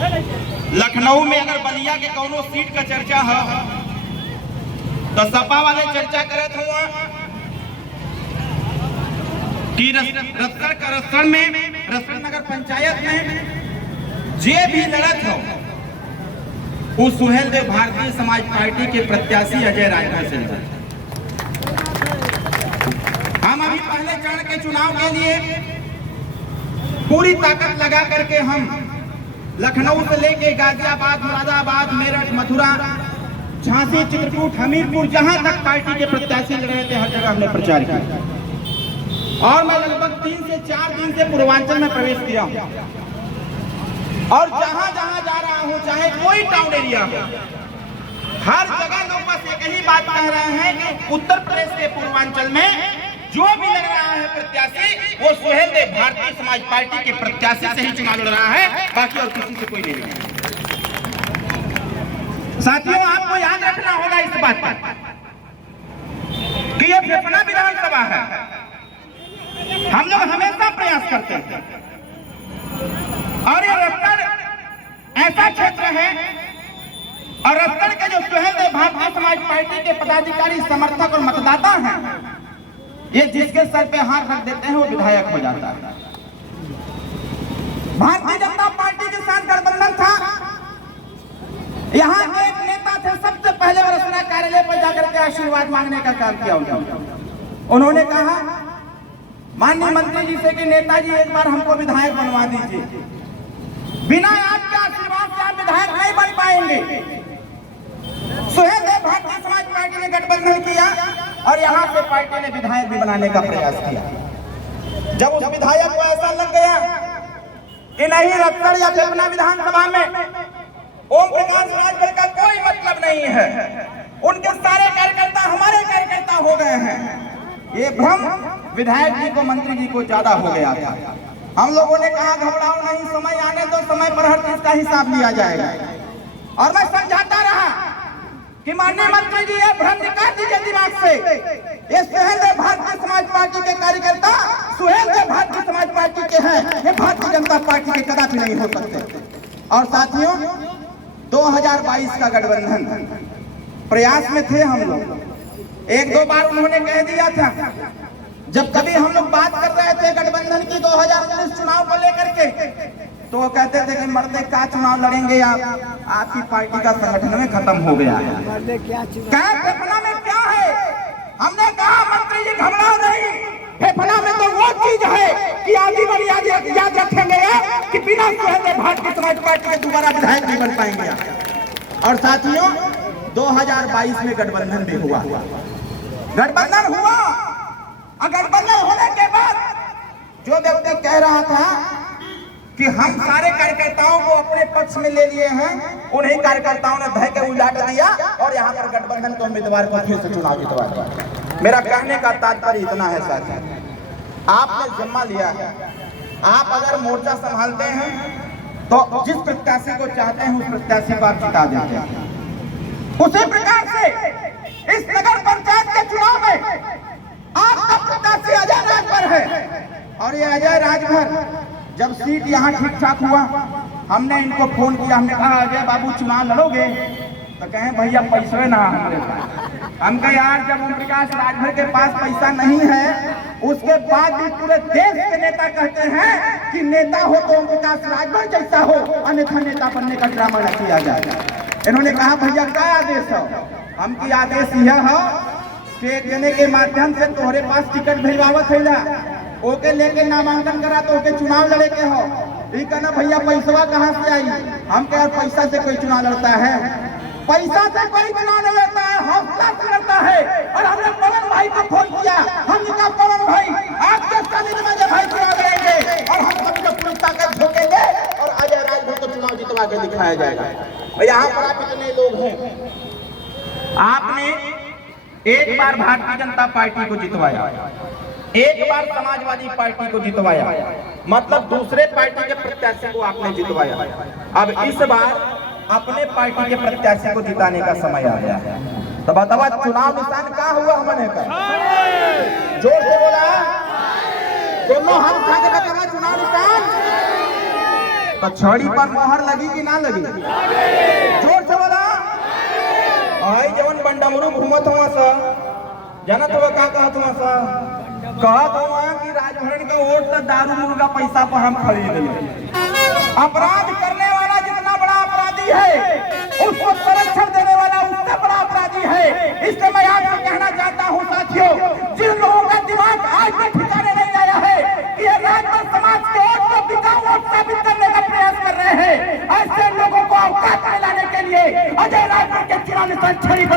लखनऊ में अगर बलिया के कौनो सीट का चर्चा हो तो सपा वाले चर्चा करत हुआ कि रसड़ में रसड़ नगर पंचायत में जे भी लड़त हो वो सुहेल देव भारतीय समाज पार्टी के प्रत्याशी अजय राजभर से लड़ा। हम अभी पहले चरण के चुनाव के लिए पूरी ताकत लगा करके हम लखनऊ से लेके गाजियाबाद, मुरादाबाद, मेरठ, मथुरा, झांसी, चित्रकूट, हमीरपुर, जहां तक पार्टी के प्रत्याशी लड़ रहे थे हर जगह हमने प्रचार किया। और मैं लगभग 3 से 4 दिन से पूर्वांचल में प्रवेश किया हूं और जहां जहां जा रहा हूं, चाहे कोई टाउन एरिया हो, हर जगह लोग बस एक ही बात कह रहे हैं कि उत्तर प्रदेश के पूर्वांचल में जो भी लग रहा है प्रत्याशी वो सुहेल देव भारतीय समाज पार्टी के प्रत्याशी से ही चुनाव लड़ रहा है, बाकी और किसी से कोई नहीं लड़। साथियों, आपको याद रखना होगा इस बात पर कि ये फेफना विधानसभा है। हम लोग हमेशा प्रयास करते हैं और ये रसड़ ऐसा क्षेत्र है और रसड़ के जो सुहेल देव भारतीय समाज पार्टी के पदाधिकारी, समर्थक और मतदाता हैं, ये जिसके सर पे हाथ रख देते हैं वो विधायक हो जाता है। भारतीय जनता पार्टी के साथ गठबंधन था। यहाँ के एक नेता थे, सबसे पहले रसड़ा कार्यालय पर जाकर के आशीर्वाद मांगने का काम किया उन्होंने कहा माननीय मंत्री जी से कि नेताजी एक बार हमको विधायक बनवा दीजिए। बिना आपके आशीर्वाद से आप विधायक नहीं बन पाएंगे। सुहेल देव भारतीय समाज पार्टी ने गठबंधन किया और यहाँ से पार्टी ने विधायक भी बनाने का प्रयास किया। जब उस विधायक को ऐसा लग गया कि नहीं, रसड़ या फेफना विधानसभा में ओम प्रकाश राजभर का कोई मतलब नहीं है, उनके सारे कार्यकर्ता हमारे कार्यकर्ता हो गए हैं, ये भ्रम विधायक जी को, मंत्री जी को ज्यादा हो गया था। हम लोगों ने कहा घबराओ नहीं, समय आने दो, समय पर हर चीज का हिसाब लिया जाएगा। और मैं समझाता रहा कि माननीय मंत्री जी ये भ्रम निकाल दीजिए दिमाग से। ये सुहेल देव भारतीय समाज पार्टी के कार्यकर्ता सुहेल देव भारतीय समाज पार्टी के हैं, ये भारतीय जनता पार्टी के कदापि नहीं हो सकते। और साथियों, 2022 का गठबंधन प्रयास में थे हम लोग। 1-2 बार उन्होंने कह दिया था, जब कभी हम लोग बात कर रहे थे गठबंधन की 2019 चुनाव को लेकर के, तो वो कहते थे कि मर्दे का चुनाव लड़ेंगे आप, आपकी पार्टी का संगठन में खत्म हो गया है। क्या फेफना में क्या है? हमने कहा मंत्री जी घबराओ नहीं, फेफना में तो वो चीज है कि आजीवन याद रखेंगे कि बिना सुहेल देव भारतीय समाज पार्टी के दोबारा विधायक नहीं बन पाएंगे। और साथियों, 2022 में गठबंधन भी हुआ। गठबंधन हुआ और गठबंधन होने के बाद जो व्यक्ति कह रहा था कि हम सारे कार्यकर्ताओं को अपने पक्ष में ले लिए हैं, उन्हीं कार्यकर्ताओं ने धय के उलाट दिया और यहाँ पर गठबंधन के उम्मीदवार को फिर से चुनाव जितवा दिया। मेरा कहने का तात्पर्य इतना है साथी, आपने जिम्मा लिया है, आप अगर मोर्चा संभालते हैं तो जिस प्रत्याशी को चाहते हैं उस प्रत्याशी को आप जिता देते हैं। उसी प्रकार से इस नगर पंचायत के चुनाव में आपका प्रत्याशी अजय राजभर है और ये अजय राजभर जब सीट यहाँ ठीक ठाक हुआ, हमने इनको फोन किया, हमने कहा अजय बाबू चुनाव लड़ोगे? तो कहें भैया पैसे ना हमारे पास। हम कहे यार, जब ओम प्रकाश राजभर के पास पैसा नहीं है, उसके बाद भी पूरे देश के नेता कहते हैं कि नेता हो तो ओम प्रकाश राजभर जैसा हो, अन्यथा नेता बनने का ड्रामा न किया जाए। इन्होंने कहा भैया क्या आदेश हो? हम की आदेश यह हो कि देने के माध्यम से तुम्हारे पास टिकट भेजवावत है, ओके लेके नामांकन करा तो ओके चुनाव लड़े के हो। ये कहना भैया पैसा कहाँ से आई? हम कह पैसा से कोई चुनाव लड़ता है? पैसा से कोई चुनाव नहीं लड़ता है, हौसला से लड़ता है। और हमने पवन भाई को फोन किया, हमने कहा पवन भाई आपके सानिध्य में जब भाई चुनाव लड़ेंगे और हम सब जब पूरी ताकत झोंकेंगे और अजय राजभर को चुनाव जितवा के दिखाया जाएगा। यहाँ पर आप इतने लोग हैं, आपने एक बार भारतीय जनता पार्टी को जितवाया, एक बार समाजवादी पार्टी को जितवाया, मतलब दूसरे पार्टी के प्रत्याशी को आपने जितवाया। अब इस बार अपने पार्टी के प्रत्याशी को जिताने का समय आ गया है। तो बताओ चुनाव निशान क्या हुआ हमने का? जोर से बोला, दोनों हाथ उठा के बताओ चुनाव निशान। तो छड़ी पर मोहर लगी कि ना लगी? जोर से बोला। आई जवन बंडमरू घूमत हुआ सा, जानत हुआ का कहत हुआ सा? कहत हुआ कि राजभरण के वोट तो दारू मुर्गा पैसा पर हम खरीद ले। अपराध करने वाला जितना बड़ा अपराधी है, उसको संरक्षण देने वाला उतना बड़ा अपराधी है। इसलिए मैं आपको कहना चाहता हूँ साथियों, जिन लोगों का दिमाग आज भी ठिकाने नहीं आया है कि ये राजभर समाज के वोट को बिकाऊ वोट साबित करने का प्रयास कर रहे हैं, ऐसे लोगों को औकात में लाने के लिए अजय राजभर के चुनाव निशान छड़ी पर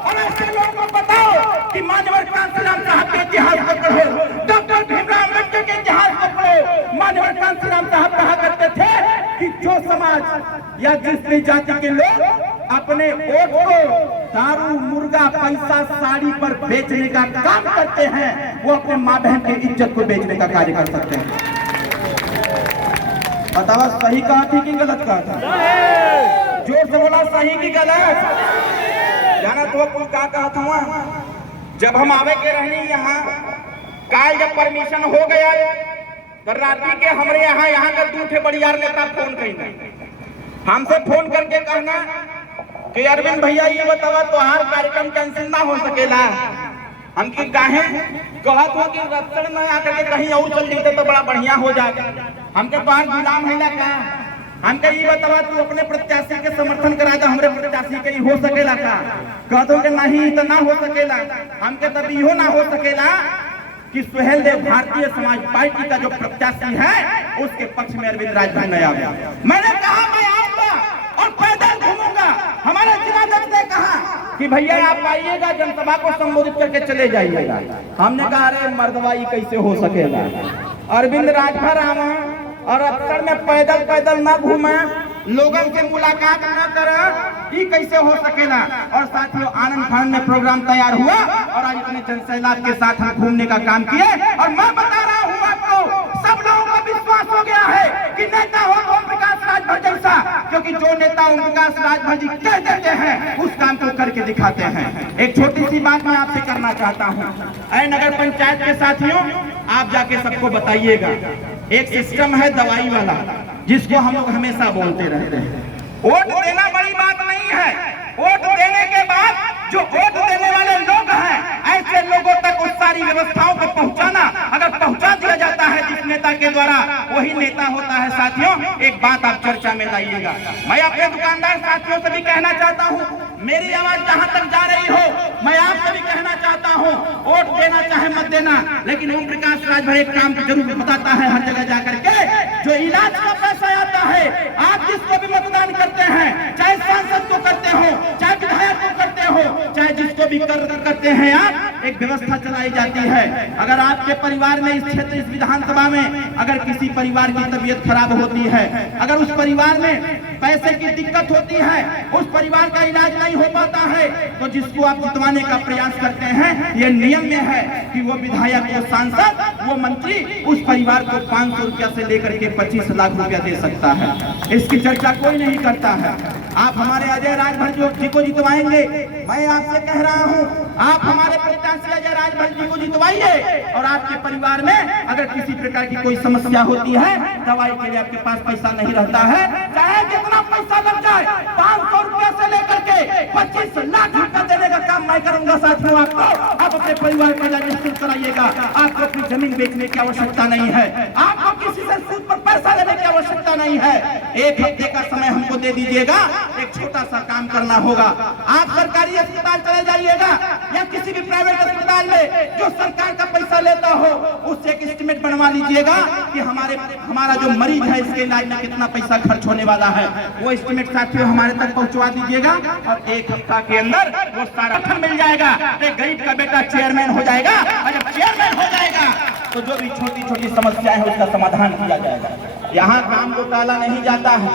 और ऐसे लोगों को बताओ कि मानवर कांसीराम साहब के इतिहास को पढ़ो, डॉक्टर भीमराव अम्बेडकर के इतिहास को पढ़ो। मानवर कांसीराम साहब कहा करते थे कि जो समाज या जिस भी जाति के लोग अपने वोट को दारू मुर्गा पैसा साड़ी पर बेचने का काम करते हैं, वो अपने माँ बहन की इज्जत को बेचने का कार्य कर सकते हैं। बतावा सही कहा थी कि गलत कहा था? जोर से बोला, सही की गलत? जाना तो कुल का कहा था? जब हम आवे के रहनी यहाँ काल जब परमिशन हो गया तो रात्रि के हमरे यहाँ का दूठे बड़ियार नेता फोन करेंगे, हमसे फोन करके कहना कि अरविंद भैया ये बतावा तोहार कार्यक्रम कैंसिल ना हो सकेला। हमकी काहे कहत हो कि रत्सड़ में आकर के कहीं और चल जाते तो बड़ा बढ़िया हो जाएगा। हमके तोहार गुलाम है ना का? हमके ये बतावा तू अपने प्रत्याशी के समर्थन करा दे, हमरे प्रत्याशी के हो सकेला का? कहतो कि नहीं तो ना हो सकेला। हमके तब इहो ना हो सकेला कि सुहेल देव भारतीय समाज पार्टी का जो प्रत्याशी है उसके पक्ष में अरविंद राजभर नहीं आया। मैंने कहा मैं आऊंगा और पैदल घूमूंगा। हमारे जिलाध्यक्ष ने कहा कि भैया आप आइएगा, जनसभा को संबोधित करके चले जाइएगा। हमने कहा अरे मर्दवाई कैसे हो सकेगा? अरविंद राजभर आवा और अक्सर में पैदल पैदल ना घूमे, लोगों से मुलाकात ना करे, ये कैसे हो सकेला? और साथियों आनंद फानंद में प्रोग्राम तैयार हुआ और आज इतने जनसैलाब के साथ हम घूमने का काम किए। और मैं बता रहा हूँ आपको, सब लोगों का विश्वास हो गया है कि नेता हो तो ओम प्रकाश राजभर जैसा, क्योंकि जो नेता ओम प्रकाश राजभर जी कह देते हैं उस काम को करके दिखाते हैं। एक छोटी सी बात मैं आपसे करना चाहता हूँ, अरे नगर पंचायत के साथियों आप जाके सबको बताइएगा, एक सिस्टम है दवाई वाला जिसको हम लोग हमेशा बोलते रहते हैं। वोट देना बड़ी बात नहीं है, वोट देने के बाद जो वोट देने वाले लोग हैं ऐसे लोगों तक उस सारी व्यवस्थाओं को पहुंचाना, अगर पहुंचा दिया जाता है जिस नेता के द्वारा, वही नेता होता है। साथियों एक बात आप चर्चा में लाइएगा। मैं अपने दुकानदार साथियों से भी कहना चाहता हूँ, मेरी आवाज जहां तक जा रही हो, मैं आपसे भी कहना चाहता हूं, वोट देना चाहे मत देना, लेकिन ओम प्रकाश राजभर एक काम जरूर बताता है हर जगह जाकर के, जो इलाज का पैसा आता है आप जिसको भी मतदान करते हैं, चाहे सांसद को करते हो, चाहे विधायक को करते हो, चाहे जिसको भी करते हैं आप, एक व्यवस्था चलाई जाती है। अगर आपके परिवार में इस क्षेत्र इस विधानसभा में अगर किसी परिवार की तबीयत खराब होती है, अगर उस परिवार में पैसे की दिक्कत होती है, उस परिवार का इलाज नहीं हो पाता है, तो जिसको आप जितवाने का प्रयास करते हैं, ये नियम में है कि वो विधायक, वो सांसद, वो मंत्री उस परिवार को 500 रुपया से लेकर के 25 लाख रुपया दे सकता है। इसकी चर्चा कोई नहीं करता है। आप हमारे अजय राजभर जी को जितवाएंगे, मैं आपसे कह रहा हूं, आप हमारे प्रत्याशी अजय राजभर जी को जितवाइए और आपके परिवार में अगर किसी प्रकार की कोई समस्या होती है, दवाई के लिए आपके पास पैसा नहीं रहता है, चाहे जितना पैसा लग जाए, 500 रुपया से लेकर के 25 लाख रुपया देने का काम मैं करूंगा। साथियों आपको, आप अपने परिवार को रजिस्टर कराइएगा। आपको अपनी जमीन बेचने की आवश्यकता नहीं है, आपको किसी से सूद पर पैसा लेने की आवश्यकता नहीं है। एक हफ्ते का समय हमको दे दीजिएगा, एक छोटा सा काम करना होगा। आप सरकारी अस्पताल चले जाइएगा या किसी भी प्राइवेट अस्पताल में जो सरकार का पैसा लेता हो, उससे एक एस्टिमेट बनवा लीजिएगा कि हमारा जो मरीज है इसके इलाज में कितना पैसा खर्च होने वाला है। वो एस्टिमेट साथियों हमारे तक पहुंचवा दीजिएगा और एक हफ्ता के अंदर वो सारा मिल जाएगा। तो गरीब का बेटा चेयरमैन हो जाएगा और जब चेयरमैन हो जाएगा तो जो भी छोटी छोटी समस्याएं हैं उसका समाधान किया जाएगा। यहाँ काम को टाला नहीं जाता है।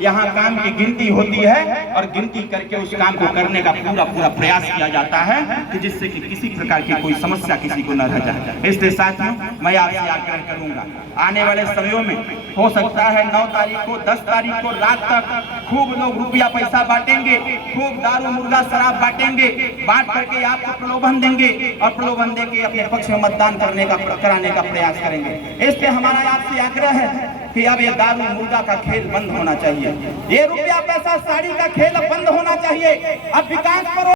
यहाँ काम की गिनती होती है और गिनती करके उस काम को करने का पूरा प्रयास किया जाता है कि जिससे कि किसी प्रकार की कोई समस्या किसी को न रह जाए। इसलिए साथियों, मैं आपसे आग्रह करूंगा, आने वाले समयों में हो सकता है 9 तारीख को 10 तारीख को रात तक खूब लोग रुपया पैसा बांटेंगे, खूब दारू मुर्गा शराब बांटेंगे, बांट करके आपको प्रलोभन देंगे और प्रलोभन देके अपने पक्ष में मतदान कराने का प्रयास करेंगे। इसलिए हमारा आपसे आग्रह है कि अब ये दारू मुर्गा का खेल बंद होना चाहिए, ये रुपया पैसा साड़ी का खेल बंद होना चाहिए। अब विकास पर